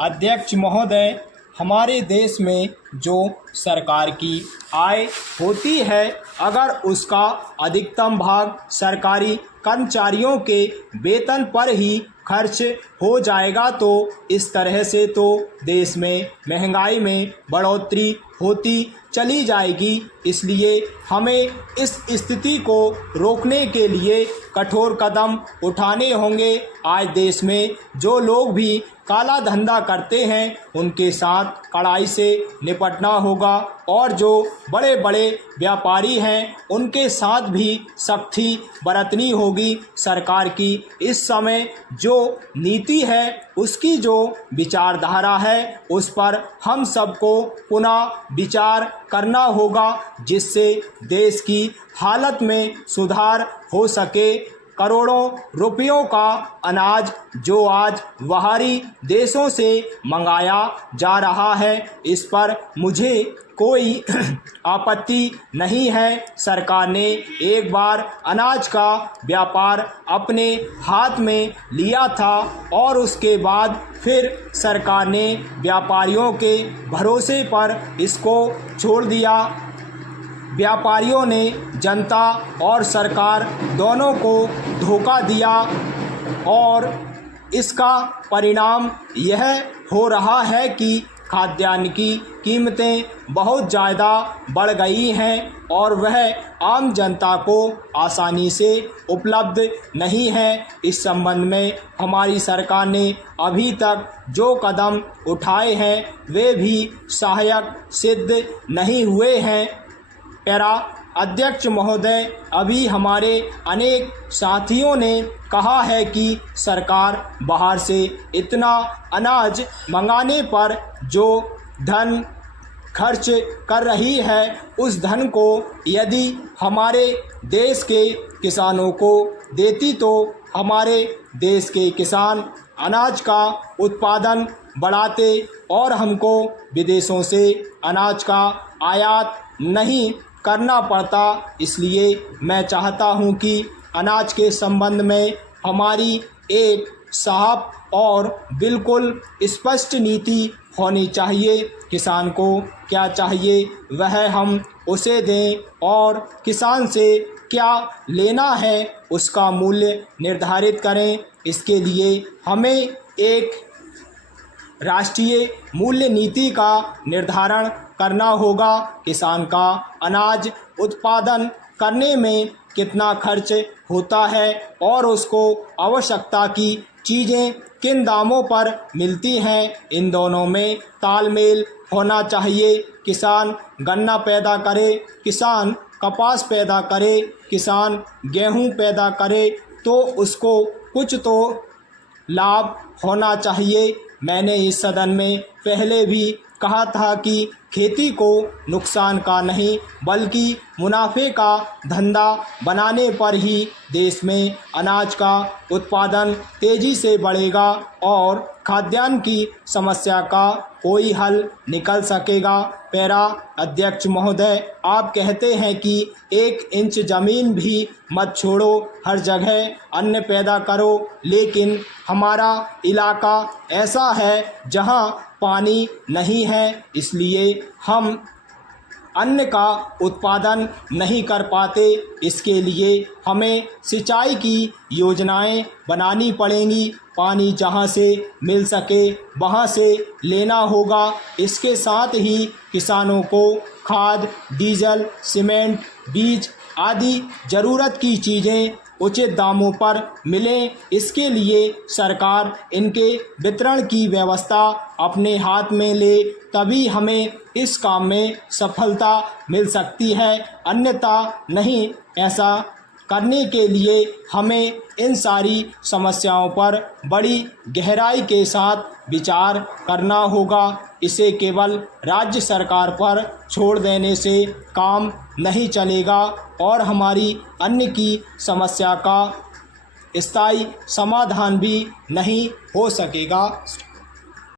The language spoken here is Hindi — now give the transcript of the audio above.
अध्यक्ष महोदय, हमारे देश में जो सरकार की आय होती है, अगर उसका अधिकतम भाग सरकारी कर्मचारियों के वेतन पर ही खर्च हो जाएगा तो इस तरह से तो देश में महंगाई में बढ़ोतरी होती चली जाएगी। इसलिए हमें इस स्थिति को रोकने के लिए कठोर कदम उठाने होंगे। आज देश में जो लोग भी काला धंधा करते हैं उनके साथ कड़ाई से निपटना होगा और जो बड़े बड़े व्यापारी हैं उनके साथ भी सख्ती बरतनी होगी। सरकार की इस समय जो नीति है, उसकी जो विचारधारा है, उस पर हम सबको पुनः विचार करना होगा, जिससे देश की हालत में सुधार हो सके। करोड़ों रुपयों का अनाज जो आज बाहरी देशों से मंगाया जा रहा है, इस पर मुझे कोई आपत्ति नहीं है। सरकार ने एक बार अनाज का व्यापार अपने हाथ में लिया था और उसके बाद फिर सरकार ने व्यापारियों के भरोसे पर इसको छोड़ दिया। व्यापारियों ने जनता और सरकार दोनों को धोखा दिया और इसका परिणाम यह हो रहा है कि खाद्यान्न की कीमतें बहुत ज़्यादा बढ़ गई हैं और वह आम जनता को आसानी से उपलब्ध नहीं है। इस संबंध में हमारी सरकार ने अभी तक जो कदम उठाए हैं वे भी सहायक सिद्ध नहीं हुए हैं। पैरा अध्यक्ष महोदय, अभी हमारे अनेक साथियों ने कहा है कि सरकार बाहर से इतना अनाज मंगाने पर जो धन खर्च कर रही है, उस धन को यदि हमारे देश के किसानों को देती तो हमारे देश के किसान अनाज का उत्पादन बढ़ाते और हमको विदेशों से अनाज का आयात नहीं करना पड़ता। इसलिए मैं चाहता हूं कि अनाज के संबंध में हमारी एक साफ और बिल्कुल स्पष्ट नीति होनी चाहिए। किसान को क्या चाहिए वह हम उसे दें और किसान से क्या लेना है उसका मूल्य निर्धारित करें। इसके लिए हमें एक राष्ट्रीय मूल्य नीति का निर्धारण करना होगा। किसान का अनाज उत्पादन करने में कितना खर्च होता है और उसको आवश्यकता की चीज़ें किन दामों पर मिलती हैं, इन दोनों में तालमेल होना चाहिए। किसान गन्ना पैदा करे, किसान कपास पैदा करे, किसान गेहूं पैदा करे तो उसको कुछ तो लाभ होना चाहिए। मैंने इस सदन में पहले भी कहा था कि खेती को नुकसान का नहीं बल्कि मुनाफे का धंधा बनाने पर ही देश में अनाज का उत्पादन तेज़ी से बढ़ेगा और खाद्यान्न की समस्या का कोई हल निकल सकेगा। पैरा अध्यक्ष महोदय, आप कहते हैं कि 1 इंच ज़मीन भी मत छोड़ो, हर जगह अन्न पैदा करो, लेकिन हमारा इलाका ऐसा है जहां पानी नहीं है, इसलिए हम अन्न का उत्पादन नहीं कर पाते। इसके लिए हमें सिंचाई की योजनाएं बनानी पड़ेंगी। पानी जहां से मिल सके वहां से लेना होगा। इसके साथ ही किसानों को खाद, डीजल, सीमेंट, बीज आदि ज़रूरत की चीज़ें उचित दामों पर मिलें। इसके लिए सरकार इनके वितरण की व्यवस्था अपने हाथ में ले, तभी हमें इस काम में सफलता मिल सकती है, अन्यथा नहीं। ऐसा करने के लिए हमें इन सारी समस्याओं पर बड़ी गहराई के साथ विचार करना होगा। इसे केवल राज्य सरकार पर छोड़ देने से काम नहीं चलेगा और हमारी अन्न की समस्या का स्थायी समाधान भी नहीं हो सकेगा।